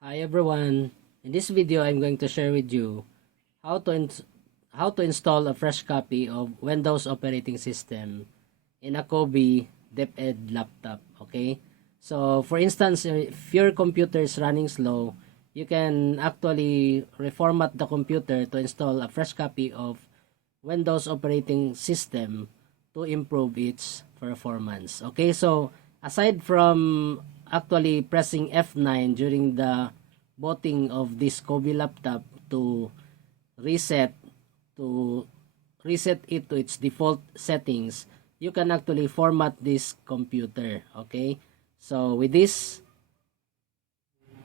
Hi everyone, in this video I'm going to share with you how to install a fresh copy of Windows operating system in a Coby DepED laptop. Okay, so for instance, if your computer is running slow, you can actually reformat the computer to install a fresh copy of Windows operating system to improve its performance. Okay, so aside from actually pressing F9 during the booting of this Coby laptop to reset to reset it to its default settings, you can actually format this computer. Okay, so with this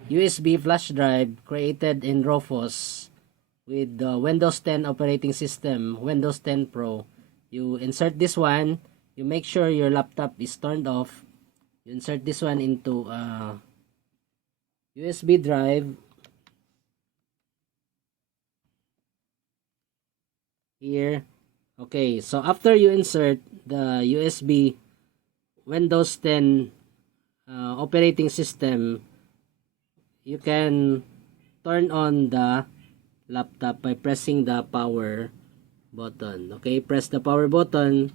USB flash drive created in Rufus with the Windows 10 operating system, Windows 10 Pro, you insert this one, you make sure your laptop is turned off, you insert this one into a USB drive here. Okay, so after you insert the USB Windows 10 operating system, you can turn on the laptop by pressing the power button. Okay, press the power button.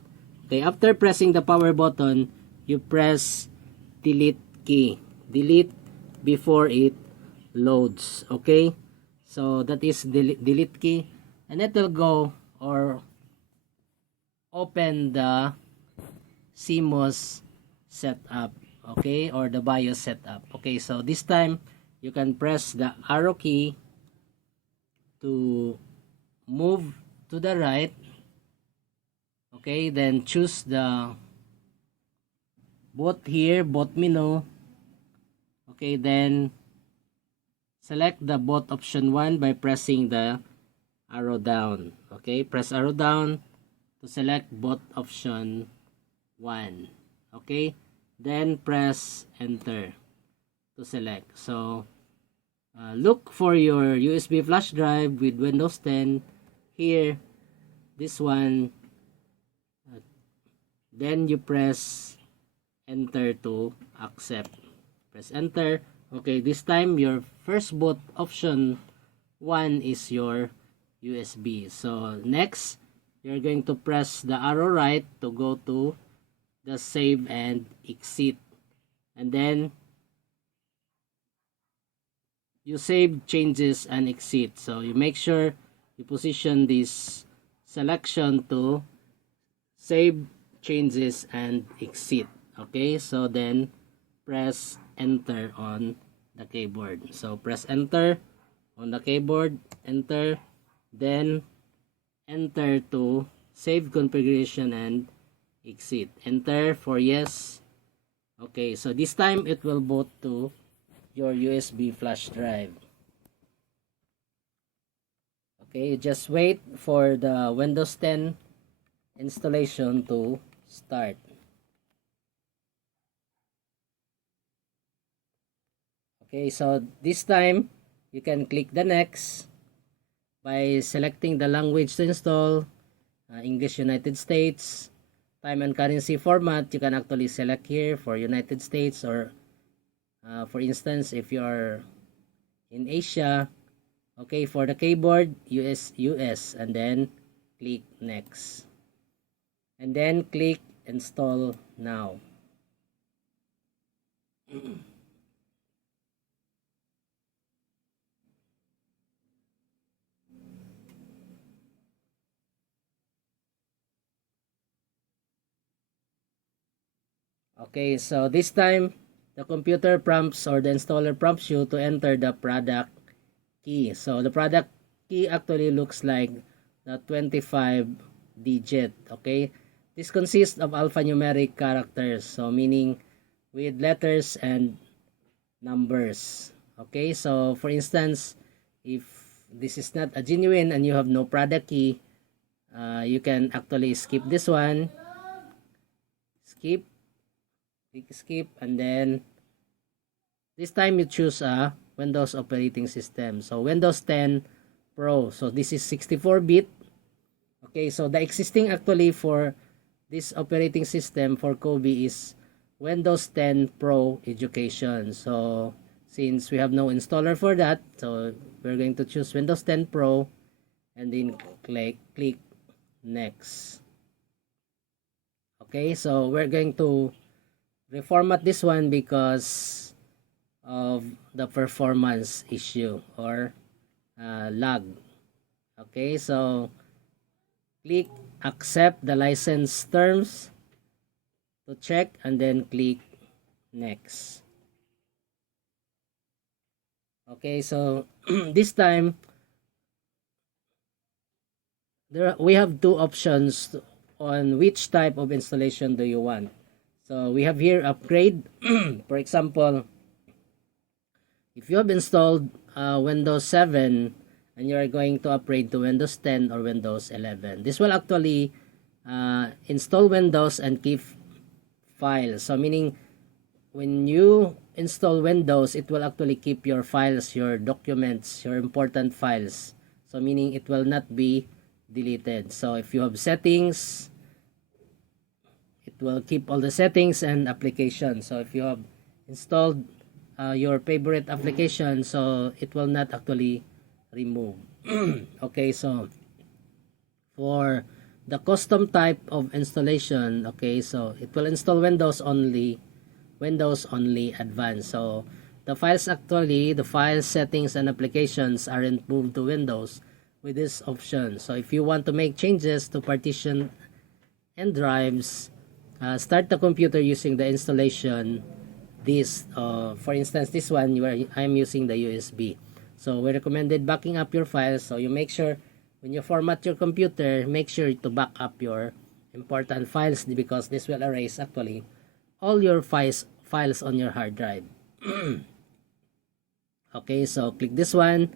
Okay, after pressing the power button, you press delete key. Delete before it loads. Okay, so that is delete key, and it will go or open the CMOS setup. Okay, or the BIOS setup. Okay, so this time you can press the arrow key to move to the right. Okay, then choose the boot here, boot menu. Okay, then select the boot option 1 by pressing the arrow down. Okay, press arrow down to select boot option 1. Okay, then press enter to select. So look for your USB flash drive with Windows 10 here, this one, then you press enter to accept. Press enter. Okay, this time your first boot option 1 is your USB. So next, you're going to press the arrow right to go to the save and exit, and then you save changes and exit. So you make sure you position this selection to save changes and exit. Okay, so then press enter on the keyboard. So press enter on the keyboard, enter, then enter to save configuration and exit. Enter for yes. Okay, so this time it will boot to your USB flash drive. Okay, just wait for the Windows 10 installation to start. Okay, so this time you can click the next by selecting the language to install, English United States, time and currency format. You can actually select here for United States, or for instance, if you are in Asia. Okay, for the keyboard, US, and then click next. And then click install now. Okay, so this time the computer prompts, or the installer prompts you to enter the product key. So the product key actually looks like the 25 digit. Okay, this consists of alphanumeric characters, so meaning with letters and numbers. Okay, so for instance, if this is not a genuine and you have no product key, you can actually skip this one, skip, click skip, and then this time you choose a Windows operating system. So Windows 10 Pro. So this is 64-bit. Okay, so the existing actually for this operating system for Coby is Windows 10 Pro Education. So since we have no installer for that, so we're going to choose Windows 10 Pro and then click next. Okay, so we're going to reformat this one because of the performance issue or lag. Okay, so click accept the license terms to check and then click next. Okay, so this time we have two options on which type of installation do you want. So we have here upgrade. For example, if you have installed Windows 7 and you are going to upgrade to Windows 10 or Windows 11, this will actually install Windows and keep files. So meaning when you install Windows, it will actually keep your files, your documents, your important files. So meaning it will not be deleted. So if you have settings, it will keep all the settings and applications. So if you have installed your favorite application, so it will not actually remove. Okay, so for the custom type of installation, okay, so it will install Windows only advanced. So the files actually, the file settings and applications aren't moved to Windows with this option. So if you want to make changes to partition and drives, start the computer using the installation. This for instance, this one where I'm using the USB. So we recommended backing up your files. So you make sure when you format your computer, make sure to back up your important files because this will erase actually all your files on your hard drive. Okay, so click this one.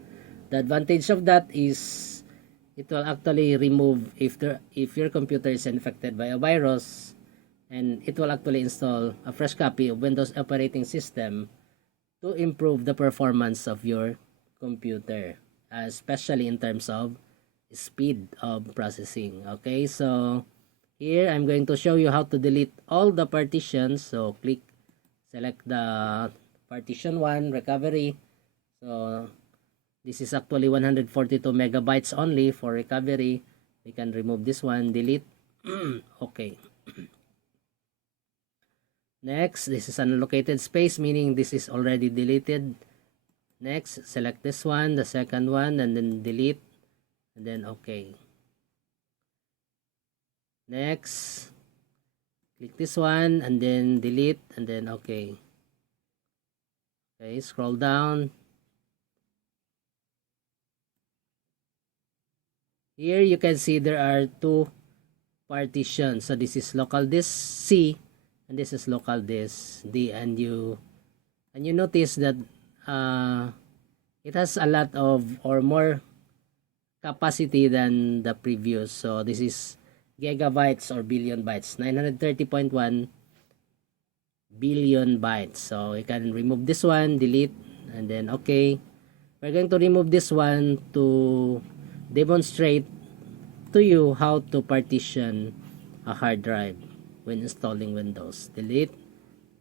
The advantage of that is it will actually remove if your computer is infected by a virus, and it will actually install a fresh copy of Windows operating system to improve the performance of your computer, especially in terms of speed of processing. Okay, so here I'm going to show you how to delete all the partitions. So select the partition 1 recovery. So this is actually 142 megabytes only for recovery. We can remove this one, delete. Okay. Next, this is unallocated space, meaning this is already deleted. Next, select this one, the second one, and then delete, and then okay. Next, click this one, and then delete, and then okay. Okay, scroll down. Here you can see there are two partitions. So this is local disk C and this is local disk D, and you notice that it has a lot of or more capacity than the previous. So this is gigabytes or billion bytes, 930.1 billion bytes. So you can remove this one, delete, and then okay. We're going to remove this one to demonstrate to you how to partition a hard drive when installing Windows. Delete,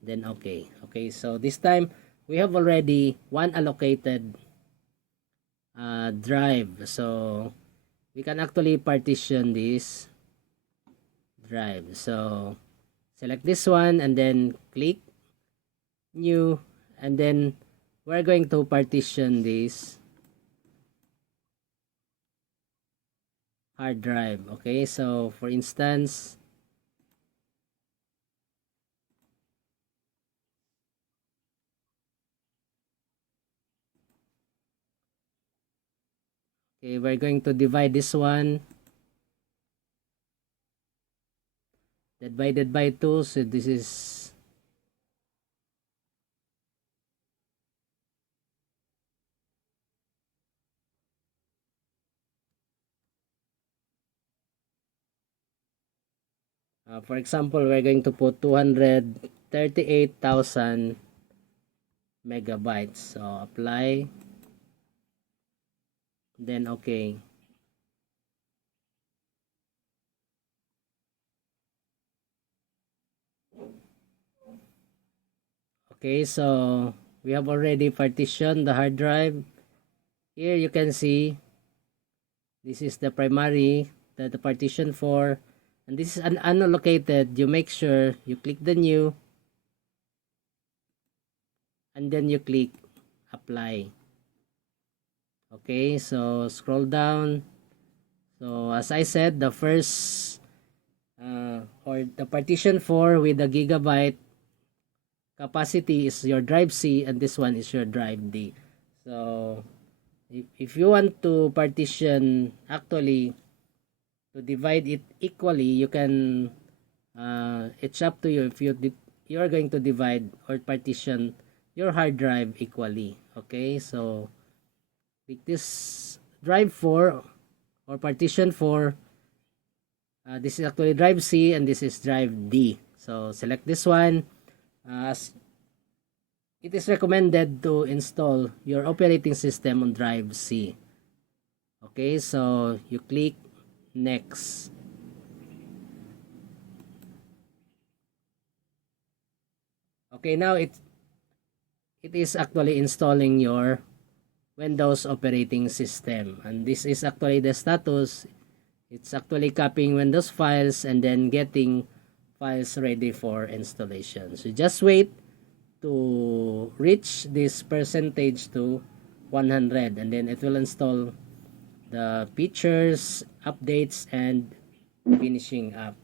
then okay. Okay, so this time we have already one allocated drive. So we can actually partition this drive. So select this one and then click new, and then we're going to partition this hard drive. Okay, so for instance, okay, we're going to divide this one divided by 2. So this is for example, we're going to put 238,000 megabytes. So apply, then okay. Okay, so we have already partitioned the hard drive. Here you can see this is the primary that the partition for, and this is an unallocated. You make sure you click the new and then you click apply. Okay, so scroll down. So as I said, the first or the partition 4 with the gigabyte capacity is your drive C, and this one is your drive D. So if you want to partition, actually to divide it equally, you can it's up to you if you are going to divide or partition your hard drive equally. Okay, so with this drive 4 or partition 4, this is actually drive C and this is drive D. So select this one. As it is recommended to install your operating system on drive C. Okay, so you click next. Okay, now it is actually installing your Windows operating system, and this is actually the status. It's actually copying Windows files and then getting files ready for installation. So just wait to reach this percentage to 100, and then it will install the features, updates, and finishing up.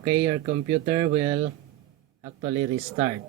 Okay, your computer will actually restart.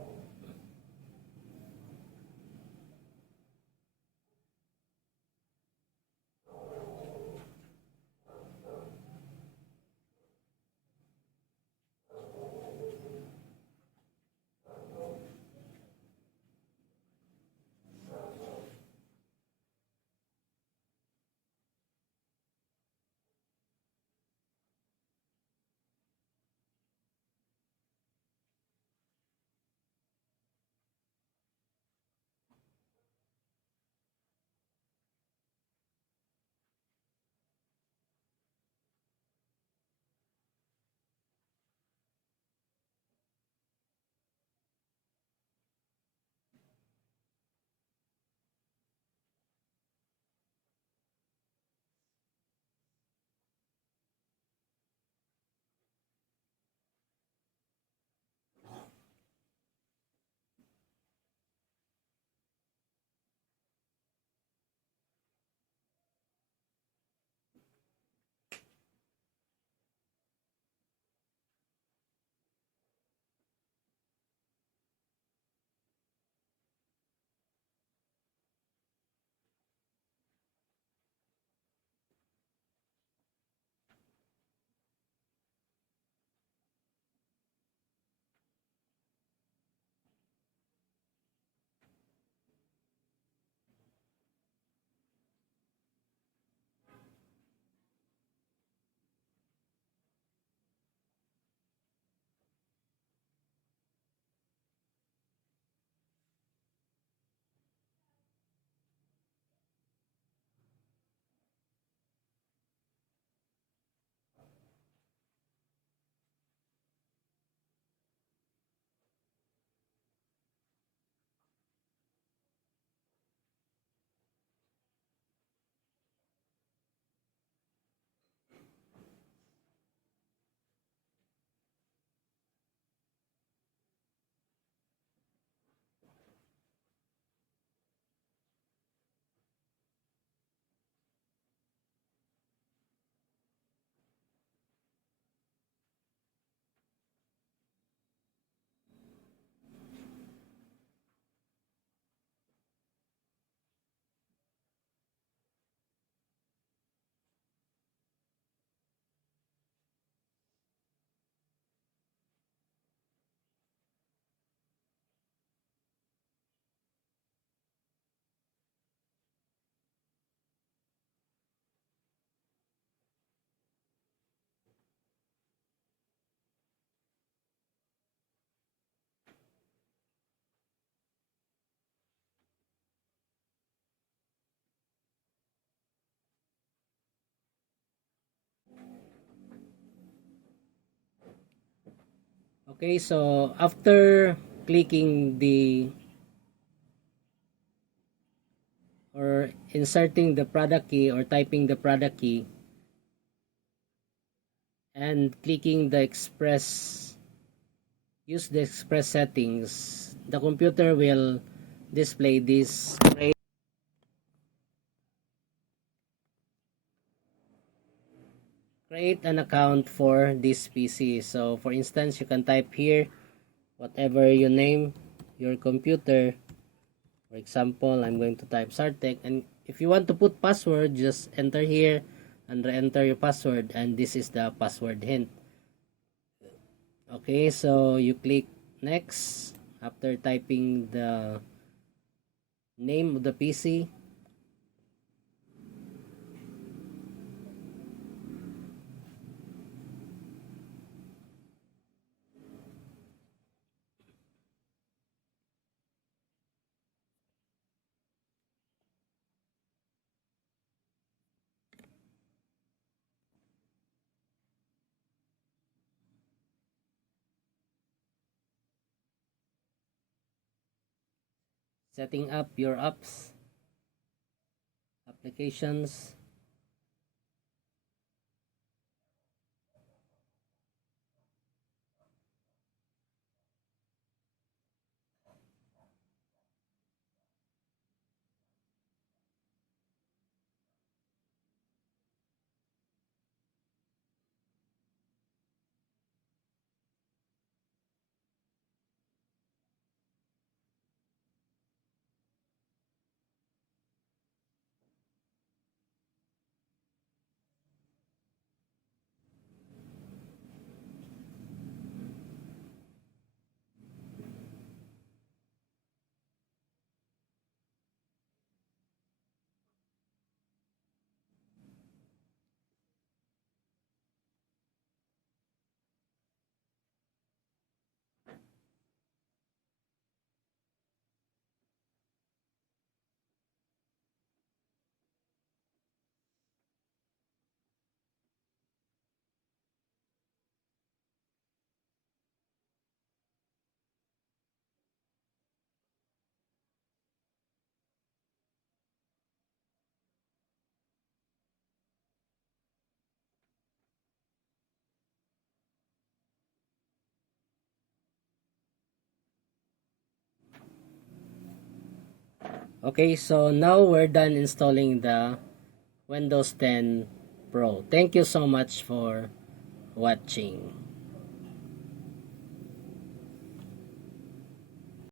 Okay, so after clicking the or inserting the product key or typing the product key and clicking the express use the express settings, the computer will display this create an account for this PC. So for instance, you can type here whatever you name your computer. For example, I'm going to type SaarTech, and if you want to put password, just enter here and re-enter your password, and this is the password hint. Okay, so you click next after typing the name of the PC. Setting up your apps, applications. Okay, so now we're done installing the Windows 10 Pro. Thank you so much for watching.